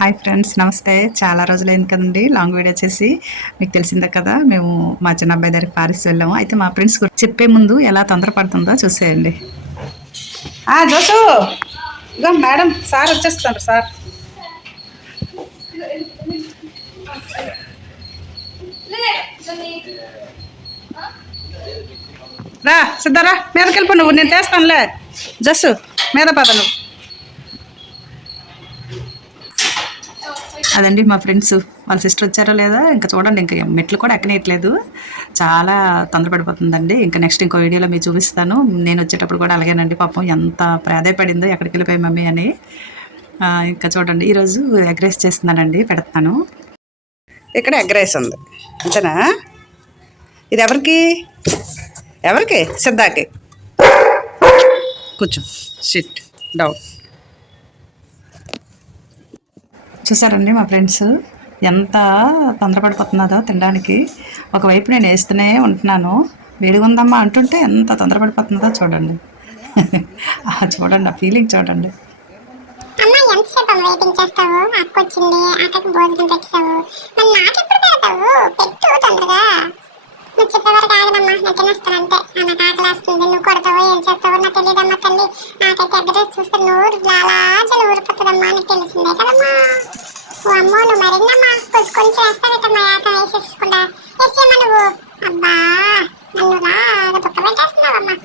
Hi friends, నమస్తే. చాలా రోజులైంది కదండి లాంగ్ వీడియో చేసి. మీకు తెలిసిందే కదా, మేము మా చిన్న అబ్బాయి దగ్గరికి పారిస్ వెళ్ళాము. అయితే మా ఫ్రెండ్స్ చెప్పే ముందు ఎలా తొందరపడుతుందో చూసేయండి. జోసు, ఇగో మేడం సార్ వచ్చేస్తారు. సార్ రా, సిద్ధారా మీదకి వెళ్ళిపో. నువ్వు నేను తెస్తానులే. జస్సు మీద పద నువ్వు. అదండి మా ఫ్రెండ్స్. వాళ్ళ సిస్టర్ వచ్చారో లేదా ఇంకా చూడండి. ఇంకా మెట్లు కూడా ఎక్కనేయట్లేదు. చాలా తొందరపడిపోతుందండి. ఇంకా నెక్స్ట్ ఇంకో వీడియోలో మీరు చూపిస్తాను. నేను వచ్చేటప్పుడు కూడా అలాగేనండి. పాపం ఎంత ప్రాధాయపడిందో ఎక్కడికి వెళ్ళిపోయి మమ్మీ అని. ఇంకా చూడండి, ఈరోజు ఎగ్ రైస్ చేస్తున్నానండి, పెడతాను. ఇక్కడ ఎగ్ రైస్ ఉంది అంతేనా? ఇది ఎవరికి ఎవరికి? సిద్ధాకి. కూర్చో, సిట్ డౌన్. చూసారండి మా ఫ్రెండ్స్ ఎంత తొందరపడిపోతున్నారో తినడానికి. ఒకవైపు నేను వేస్తూనే ఉంటున్నాను, వేడిగా ఉందమ్మా అంటుంటే ఎంత తొందరపడిపోతుందో చూడండి. చూడండి ఆ ఫీలింగ్ చూడండి. ఎంతసేపు వెయిటింగ్ చేస్తావు? అక్క వచ్చింది, అక్కకి భోజనం పెట్టావు, మరి నాకెప్పుడు పెడతావు? పెట్టు తొందరగా. నువ్వు చెప్పేవరకు ఆగనమ్మా, నేను తినేస్తాను అంతే. నాకు ఆకలి వస్తుంది. నువ్వు కొడతావో ఏం చేస్తావో నాకు తెలియదమ్మా తల్లి. నాకైతే అడ్రస్ చూస్తే నోరు లాలాజలు ఊరిపోతుందమ్మా, నీకు తెలిసిందే కదమ్మా. ఓ అమ్మో, నువ్వు మరిన్నమ్మా కొంచెం వేస్తావేటమ్మా, ఏకం వేసేసుకుండా వేసేయమ్మా నువ్వు. అబ్బా, నన్ను లాగా దుఃఖ పెట్టేస్తున్నావమ్మా.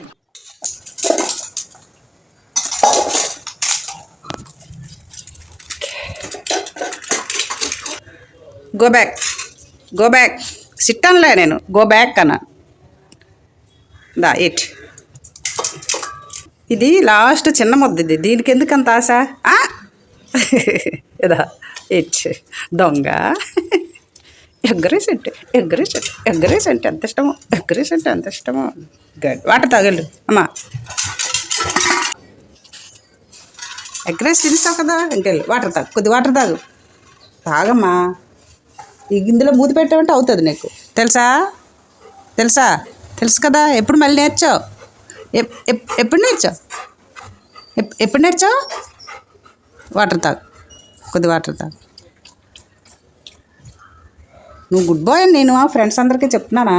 Go back, go back. సిట్టన్లే నేను గో బ్యాక్ అన్నా. దా ఇట్. ఇది లాస్ట్ చిన్న ముద్ద. ఇది దీనికి ఎందుకు అంత ఆశ? ఇదా ఇట్ దొంగ. ఎగ్గరేసి అంటే ఎగ్గరేసి అంటే ఎగ్గరేసి అంటే ఎంత ఇష్టమో, ఎగ్గరేసి అంటే ఎంత ఇష్టమో. గడ్ వాటర్ తాగలు అమ్మా. ఎగ్గరేసి తినేస్తావు కదా, ఇంకెళ్ళి వాటర్ తాగు, కొద్ది వాటర్ తాగు. తాగమ్మా. ఈ గిందులో మూతి పెట్టామంటే అవుతుంది నీకు. తెలుసా తెలుసా తెలుసు కదా. ఎప్పుడు మళ్ళీ నేర్చావు? ఎప్పుడు నేర్చావు? ఎప్పుడు నేర్చావు? వాటర్ తాగు, కొద్ది వాటర్ తాగు. నువ్వు గుడ్ బాయ్ అని నేను మా ఫ్రెండ్స్ అందరికీ చెప్తున్నానా?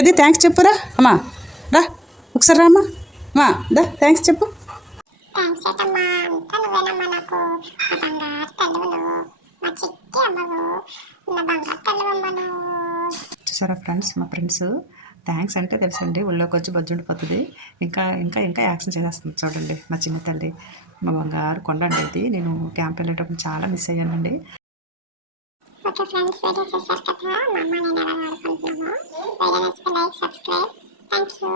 ఏది థ్యాంక్స్ చెప్పురా అమ్మా. రా ఒకసారి రా అమ్మా. అమ్మా దా థ్యాంక్స్ చెప్పు. చూసారా ఫ్రెండ్స్, మా ఫ్రెండ్స్ థ్యాంక్స్ అంటే తెలుసండి ఒళ్ళోకి వచ్చి బజ్జుండిపోతుంది. ఇంకా ఇంకా ఇంకా యాక్షన్ చేసేస్తుంది చూడండి. మా చిన్న తల్లి, మా బంగారు కొండ అండి. ఇది నేను క్యాంప్ వెళ్ళేటప్పుడు చాలా మిస్ అయ్యానండి. ఓకే ఫ్రెండ్స్, వీడియో చూసారు కదా, మా అమ్మ నేను ఎలా ఆడుకుంటున్నామో. వీడియో నచ్చితే లైక్, సబ్స్క్రైబ్. Thank you.